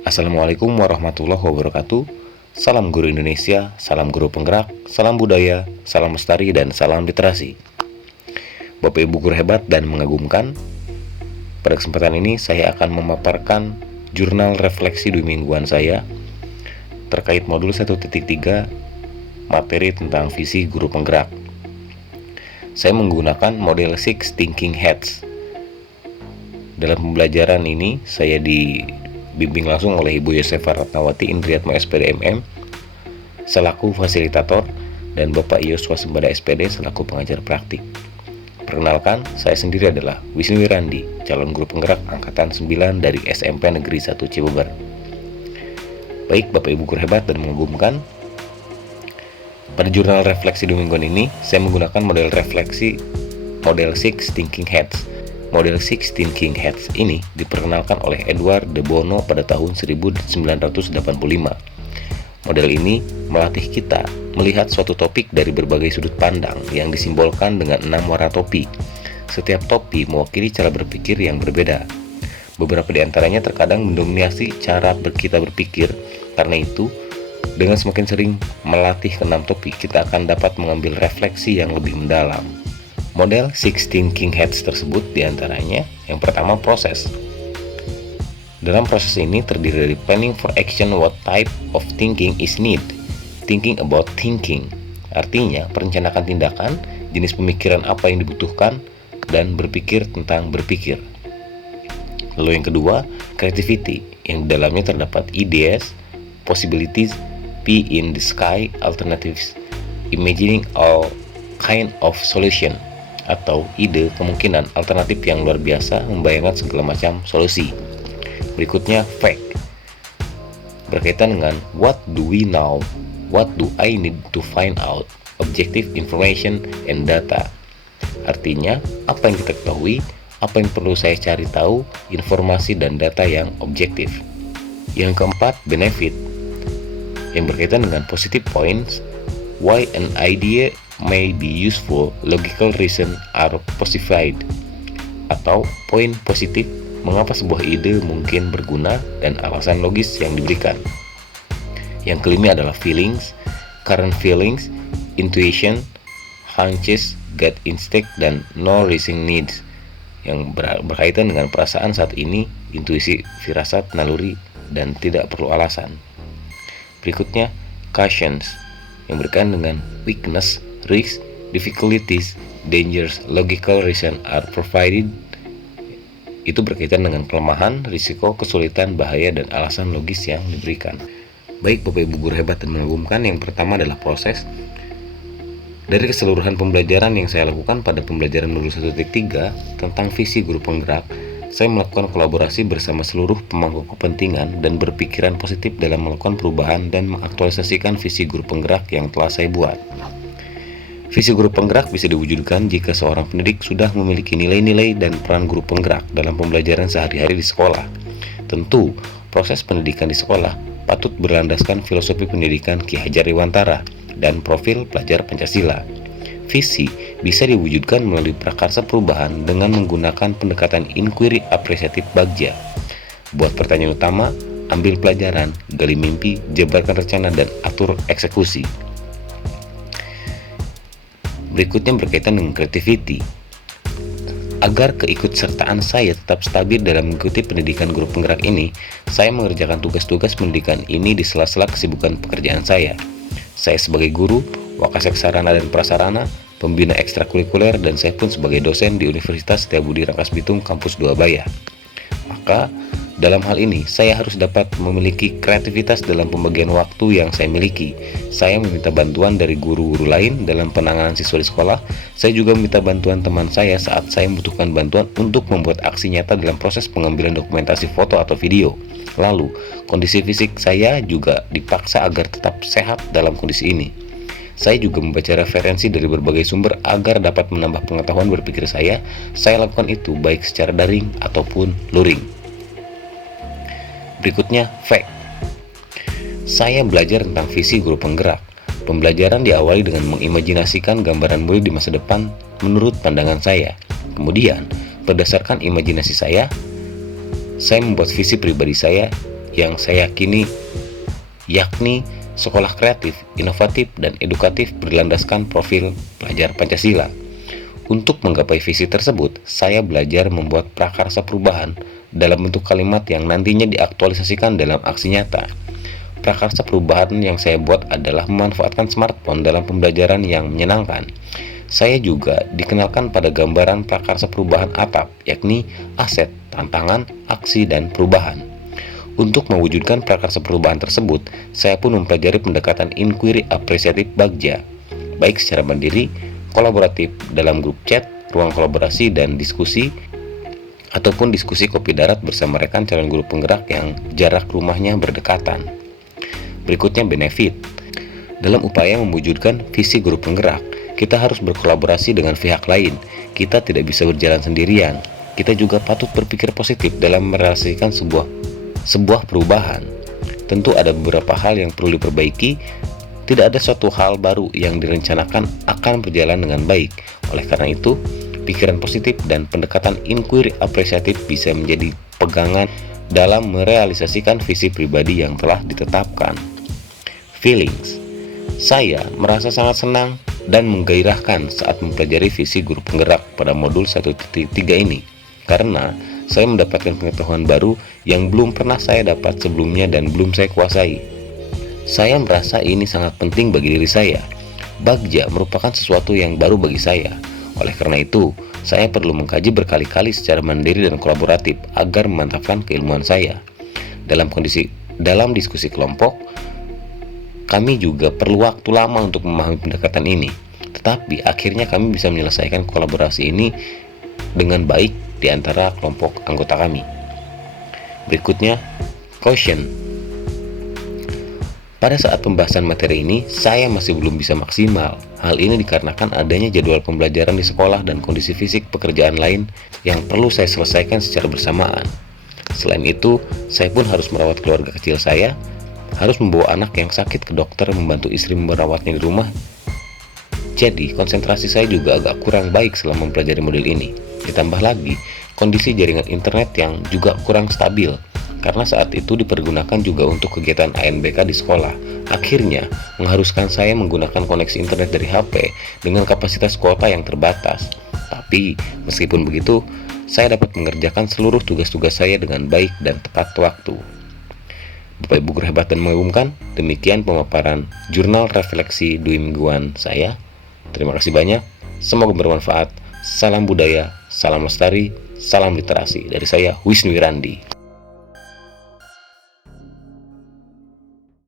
Assalamualaikum warahmatullahi wabarakatuh. Salam guru Indonesia, salam guru penggerak, salam budaya, salam lestari, dan salam literasi. Bapak Ibu guru hebat dan mengagumkan, pada kesempatan ini saya akan memaparkan jurnal refleksi 2 mingguan saya terkait modul 1.3 materi tentang visi guru penggerak. Saya menggunakan model Six Thinking Hats. Dalam pembelajaran ini saya dibimbing langsung oleh Ibu Yosefa Ratnawati Indriatmo SPD MM selaku fasilitator dan Bapak Yosua Sembada SPD selaku pengajar praktik. Perkenalkan, saya sendiri adalah Wisnu Wirandi, calon guru penggerak angkatan 9 dari SMP Negeri 1 Cibober. Baik Bapak Ibu guru hebat dan mengagumkan, pada jurnal refleksi 2 mingguan ini saya menggunakan model refleksi model Six Thinking Hats. Model Six Thinking Hats ini diperkenalkan oleh Edward de Bono pada tahun 1985. Model ini melatih kita melihat suatu topik dari berbagai sudut pandang yang disimbolkan dengan 6 warna topi. Setiap topi mewakili cara berpikir yang berbeda. Beberapa di antaranya terkadang mendominasi cara kita berpikir. Karena itu, dengan semakin sering melatih ke-6 topi, kita akan dapat mengambil refleksi yang lebih mendalam. Model Six Thinking Hats tersebut diantaranya yang pertama proses. Dalam proses ini terdiri dari planning for action, what type of thinking is need, thinking about thinking, artinya perencanaan tindakan, jenis pemikiran apa yang dibutuhkan, dan berpikir tentang berpikir. Lalu yang kedua, creativity, yang di dalamnya terdapat ideas, possibilities, pie in the sky, alternatives, imagining all kind of solution, atau ide, kemungkinan, alternatif yang luar biasa, membayangkan segala macam solusi. Berikutnya, fact, berkaitan dengan what do we know, what do I need to find out, objective information and data, artinya apa yang kita ketahui, apa yang perlu saya cari tahu, informasi dan data yang objektif. Yang keempat, benefit, yang berkaitan dengan positive points, why an idea may be useful, logical reason are posified, atau poin positif, mengapa sebuah ide mungkin berguna dan alasan logis yang diberikan. Yang kelima adalah feelings, current feelings, intuition, hunches, gut instinct, dan no reasoning needs, yang berkaitan dengan perasaan saat ini, intuisi, firasat, naluri, dan tidak perlu alasan. Berikutnya, cautions, yang berkaitan dengan weakness, risk, difficulties, dangers, logical reason are provided. Itu berkaitan dengan kelemahan, risiko, kesulitan, bahaya, dan alasan logis yang diberikan. Baik Bapak Ibu guru hebat dan mengagumkan, yang pertama adalah proses. Dari keseluruhan pembelajaran yang saya lakukan pada pembelajaran modul 1.3 tentang visi guru penggerak, saya melakukan kolaborasi bersama seluruh pemangku kepentingan dan berpikiran positif dalam melakukan perubahan dan mengaktualisasikan visi guru penggerak yang telah saya buat. Visi guru penggerak bisa diwujudkan jika seorang pendidik sudah memiliki nilai-nilai dan peran guru penggerak dalam pembelajaran sehari-hari di sekolah. Tentu, proses pendidikan di sekolah patut berlandaskan filosofi pendidikan Ki Hajar Dewantara dan profil pelajar Pancasila. Visi bisa diwujudkan melalui prakarsa perubahan dengan menggunakan pendekatan inquiry apresiatif Bagja. Buat pertanyaan utama, ambil pelajaran, gali mimpi, jabarkan rencana, dan atur eksekusi. Berikutnya berkaitan dengan creativity. Agar keikutsertaan saya tetap stabil dalam mengikuti pendidikan guru penggerak ini, saya mengerjakan tugas-tugas pendidikan ini di sela-sela kesibukan pekerjaan saya. Saya sebagai guru, Wakasek Sarana dan Prasarana, pembina ekstrakurikuler, dan saya pun sebagai dosen di Universitas Setiabudi Rangkas Bitung Kampus 2 Baya. Maka, dalam hal ini, saya harus dapat memiliki kreativitas dalam pembagian waktu yang saya miliki. Saya meminta bantuan dari guru-guru lain dalam penanganan siswa di sekolah. Saya juga meminta bantuan teman saya saat saya membutuhkan bantuan untuk membuat aksi nyata dalam proses pengambilan dokumentasi foto atau video. Lalu, kondisi fisik saya juga dipaksa agar tetap sehat dalam kondisi ini. Saya juga membaca referensi dari berbagai sumber agar dapat menambah pengetahuan berpikir saya. Saya lakukan itu baik secara daring ataupun luring. Berikutnya, fact. Saya belajar tentang visi guru penggerak. Pembelajaran diawali dengan mengimajinasikan gambaran murid di masa depan menurut pandangan saya. Kemudian, berdasarkan imajinasi saya membuat visi pribadi saya yang saya yakini, yakni sekolah kreatif, inovatif, dan edukatif berlandaskan profil pelajar Pancasila. Untuk menggapai visi tersebut, saya belajar membuat prakarsa perubahan dalam bentuk kalimat yang nantinya diaktualisasikan dalam aksi nyata. Prakarsa perubahan yang saya buat adalah memanfaatkan smartphone dalam pembelajaran yang menyenangkan. Saya juga dikenalkan pada gambaran prakarsa perubahan atap, yakni aset, tantangan, aksi, dan perubahan. Untuk mewujudkan prakarsa perubahan tersebut, saya pun mempelajari pendekatan inquiry apresiatif Bagja, baik secara mandiri, kolaboratif dalam grup chat, ruang kolaborasi dan diskusi, ataupun diskusi kopi darat bersama rekan calon guru penggerak yang jarak rumahnya berdekatan. Berikutnya benefit. Dalam upaya mewujudkan visi guru penggerak, kita harus berkolaborasi dengan pihak lain. Kita tidak bisa berjalan sendirian. Kita juga patut berpikir positif dalam merealisasikan sebuah perubahan. Tentu ada beberapa hal yang perlu diperbaiki. Tidak ada suatu hal baru yang direncanakan akan berjalan dengan baik. Oleh karena itu, pikiran positif dan pendekatan inquiry apresiatif bisa menjadi pegangan dalam merealisasikan visi pribadi yang telah ditetapkan. Feelings. Saya merasa sangat senang dan menggairahkan saat mempelajari visi guru penggerak pada modul 1.3 ini, karena saya mendapatkan pengetahuan baru yang belum pernah saya dapat sebelumnya dan belum saya kuasai. Saya merasa ini sangat penting bagi diri saya. Bagja merupakan sesuatu yang baru bagi saya. Oleh karena itu, saya perlu mengkaji berkali-kali secara mandiri dan kolaboratif agar memantapkan keilmuan saya. Dalam diskusi kelompok, kami juga perlu waktu lama untuk memahami pendekatan ini. Tetapi akhirnya kami bisa menyelesaikan kolaborasi ini dengan baik di antara kelompok anggota kami. Berikutnya, caution. Pada saat pembahasan materi ini, saya masih belum bisa maksimal. Hal ini dikarenakan adanya jadwal pembelajaran di sekolah dan kondisi fisik pekerjaan lain yang perlu saya selesaikan secara bersamaan. Selain itu, saya pun harus merawat keluarga kecil saya, harus membawa anak yang sakit ke dokter, membantu istri merawatnya di rumah. Jadi, konsentrasi saya juga agak kurang baik selama mempelajari modul ini. Ditambah lagi, kondisi jaringan internet yang juga kurang stabil, karena saat itu dipergunakan juga untuk kegiatan ANBK di sekolah. Akhirnya, mengharuskan saya menggunakan koneksi internet dari HP dengan kapasitas kuota yang terbatas. Tapi, meskipun begitu, saya dapat mengerjakan seluruh tugas-tugas saya dengan baik dan tepat waktu. Bapak Ibu guru hebat dan mengagumkan, demikian pemaparan jurnal refleksi dui mingguan saya. Terima kasih banyak, semoga bermanfaat. Salam budaya, salam lestari, salam literasi. Dari saya, Wisnu Wirandi.